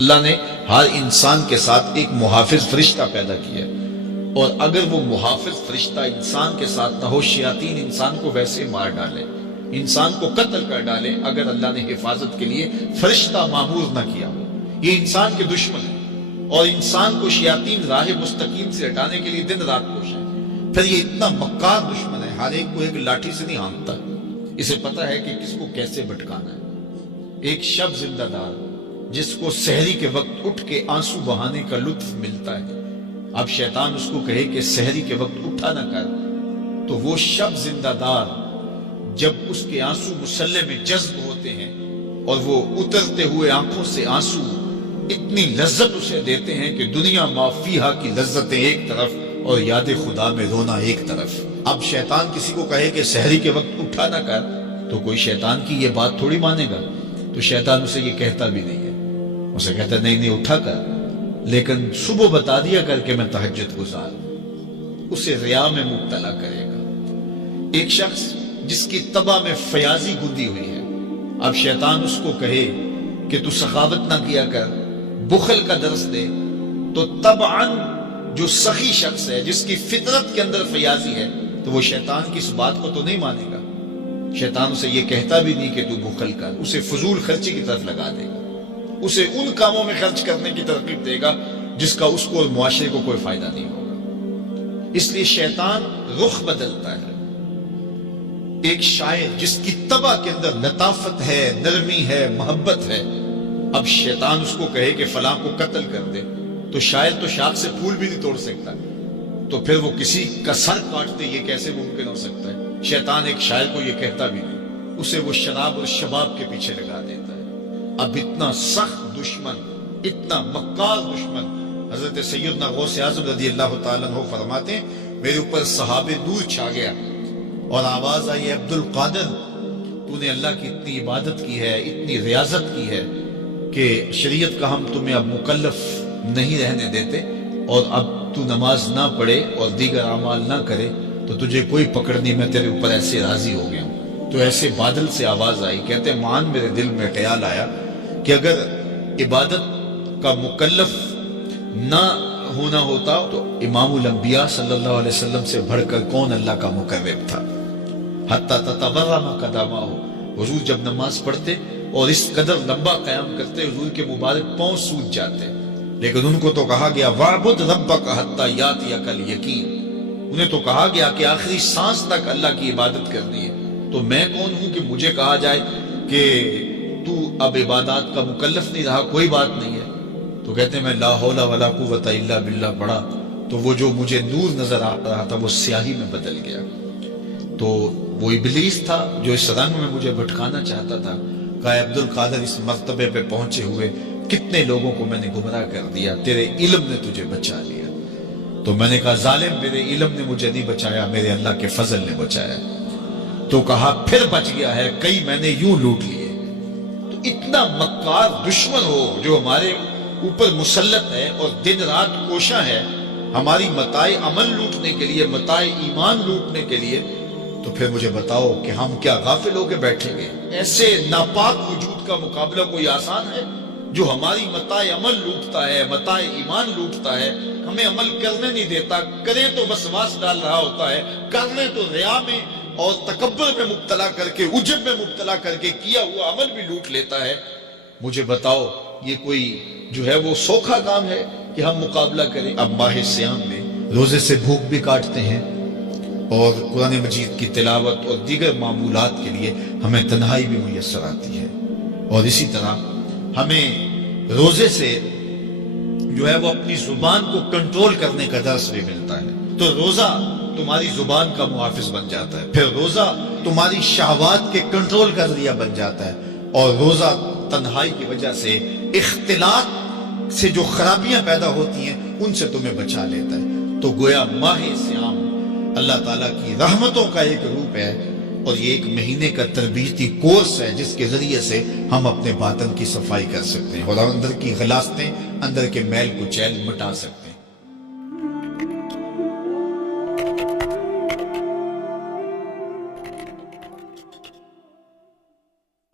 اللہ نے ہر انسان کے ساتھ ایک محافظ فرشتہ پیدا کیا، اور اگر وہ محافظ فرشتہ انسان کے ساتھ نہ ہو، شیاطین انسان کو ویسے مار ڈالے، انسان کو قتل کر ڈالے، اگر اللہ نے حفاظت کے لیے فرشتہ معمور نہ کیا ہو۔ یہ انسان کے دشمن ہے، اور انسان کو شیاطین راہ مستقیم سے ہٹانے کے لیے دن رات کوشش ہے۔ پھر یہ اتنا مکار دشمن ہے، ہر ایک کو ایک لاٹھی سے نہیں ہانکتا، اسے پتا ہے کہ کس کو کیسے بھٹکانا ہے۔ ایک شب زندہ دار جس کو سحری کے وقت اٹھ کے آنسو بہانے کا لطف ملتا ہے، اب شیطان اس کو کہے کہ سحری کے وقت اٹھا نہ کر، تو وہ شب زندہ دار جب اس کے آنسو مسلح میں جذب ہوتے ہیں اور وہ اترتے ہوئے آنکھوں سے آنسو اتنی لذت اسے دیتے ہیں کہ دنیا ما فیہا کی لذتیں ایک طرف اور یاد خدا میں رونا ایک طرف۔ اب شیطان کسی کو کہے کہ سحری کے وقت اٹھا نہ کر، تو کوئی شیطان کی یہ بات تھوڑی مانے گا، تو شیطان اسے یہ کہتا بھی نہیں ہے، اسے کہتا نہیں اٹھا کر، لیکن صبح بتا دیا کر کے میں تہجد گزار ہوں۔ اسے ریا میں مبتلا کرے گا۔ ایک شخص جس کی طبع میں فیاضی گندی ہوئی ہے، اب شیطان اس کو کہے کہ تو سخاوت نہ کیا کر، بخل کا درس دے، تو طبعاً جو سخی شخص ہے، جس کی فطرت کے اندر فیاضی ہے، تو وہ شیطان کی اس بات کو تو نہیں مانے گا۔ شیطان اسے یہ کہتا بھی نہیں کہ تو بخل کر، اسے فضول خرچی کی طرف لگا دے گا، اسے ان کاموں میں خرچ کرنے کی ترغیب دے گا جس کا اس کو اور معاشرے کو کوئی فائدہ نہیں ہوگا۔ اس لیے شیطان رخ بدلتا ہے۔ ایک شاعر جس کی طبع کے اندر لطافت ہے، نرمی ہے، محبت ہے، اب شیطان اس کو کہے کہ فلاں کو قتل کر دے، تو شاعر تو شاخ سے پھول بھی نہیں توڑ سکتا، تو پھر وہ کسی کا سر کاٹ دے، یہ کیسے ممکن ہو سکتا ہے؟ شیطان ایک شاعر کو یہ کہتا بھی نہیں، اسے وہ شراب اور شباب کے پیچھے لگا دیتا ہے۔ اب اتنا سخت دشمن، اتنا مکار دشمن، حضرت سیدنا غوث اعظم رضی اللہ تعالیٰ عنہ فرماتے ہیں میرے اوپر صحاب نور چھا گیا اور آواز آئی، عبد القادر تو نے اللہ کی اتنی عبادت کی ہے، اتنی ریاضت کی ہے کہ شریعت کا ہم تمہیں اب مکلف نہیں رہنے دیتے، اور اب تو نماز نہ پڑھے اور دیگر اعمال نہ کرے تو تجھے کوئی پکڑ نہیں، میں تیرے اوپر ایسے راضی ہو گیا ہوں۔ تو ایسے بادل سے آواز آئی، کہتے مان میرے دل میں خیال آیا کہ اگر عبادت کا مکلف نہ ہونا ہوتا تو امام الانبیاء صلی اللہ علیہ وسلم سے بڑھ کر کون اللہ کا مقرب تھا۔ حتی تتورم قدماہ، حضور جب نماز پڑھتے اور اس قدر لمبا قیام کرتے، حضور کے مبارک پاؤں سوج جاتے، لیکن ان کو تو کہا گیا وَعْبُدْ رَبَّكَ حَتَّى يَأْتِيَكَ الْيَقِينُ، انہیں تو کہا گیا کہ آخری سانس تک اللہ کی عبادت کرنی ہے، تو میں کون ہوں کہ مجھے کہا جائے کہ تو اب عبادات کا مکلف نہیں رہا، کوئی بات نہیں ہے۔ تو کہتے ہیں میں لا حول ولا قوت الا باللہ پڑھا تو وہ جو مجھے نور نظر آ رہا تھا وہ سیاہی میں بدل گیا۔ تو وہ ابلیس تھا جو اس رنگ میں مجھے بھٹکانا چاہتا تھا، کہا عبد القادر اس مرتبے پہ پہنچے ہوئے کتنے لوگوں کو میں نے گمراہ کر دیا، تیرے علم نے تجھے بچا لیا۔ تو میں نے کہا ظالم، میرے علم نے مجھے نہیں بچایا، میرے اللہ کے فضل نے بچایا۔ تو کہا پھر بچ گیا ہے، کئی میں نے یوں لوٹ لیے۔ تو اتنا مکار دشمن ہو جو ہمارے اوپر مسلط ہے اور دن رات کوشاں ہے ہماری متاع عمل لوٹنے کے لیے، متاع ایمان لوٹنے کے لیے، تو پھر مجھے بتاؤ کہ ہم کیا غافل ہو کے بیٹھیں گے؟ ایسے ناپاک وجود کا مقابلہ کوئی آسان ہے جو ہماری متاع عمل لوٹتا ہے، متاع ایمان لوٹتا ہے، ہمیں عمل کرنے نہیں دیتا، کریں تو وسواس ڈال رہا ہوتا ہے، کرنے تو ریا میں اور تکبر میں مبتلا کر کے، عجب میں مبتلا کر کے کیا ہوا عمل بھی لوٹ لیتا ہے۔ مجھے بتاؤ یہ کوئی جو ہے وہ سوکھا کام ہے کہ ہم مقابلہ کریں؟ اب ماہ سیام میں روزے سے بھوک بھی کاٹتے ہیں اور قرآن مجید کی تلاوت اور دیگر معمولات کے لیے ہمیں تنہائی بھی میسر آتی ہے، اور اسی طرح ہمیں روزے سے جو ہے وہ اپنی زبان کو کنٹرول کرنے کا درس بھی ملتا ہے۔ تو روزہ تمہاری زبان کا محافظ بن جاتا ہے، پھر روزہ تمہاری شہوات کے کنٹرول کا ذریعہ بن جاتا ہے، اور روزہ تنہائی کی وجہ سے اختلاط سے جو خرابیاں پیدا ہوتی ہیں ان سے تمہیں بچا لیتا ہے۔ تو گویا ماہ سیام اللہ تعالیٰ کی رحمتوں کا ایک روپ ہے، اور یہ ایک مہینے کا تربیتی کورس ہے جس کے ذریعے سے ہم اپنے باطن کی صفائی کر سکتے ہیں اور اندر کی غلاستیں، اندر کے میل کو چیل مٹا سکتے ہیں۔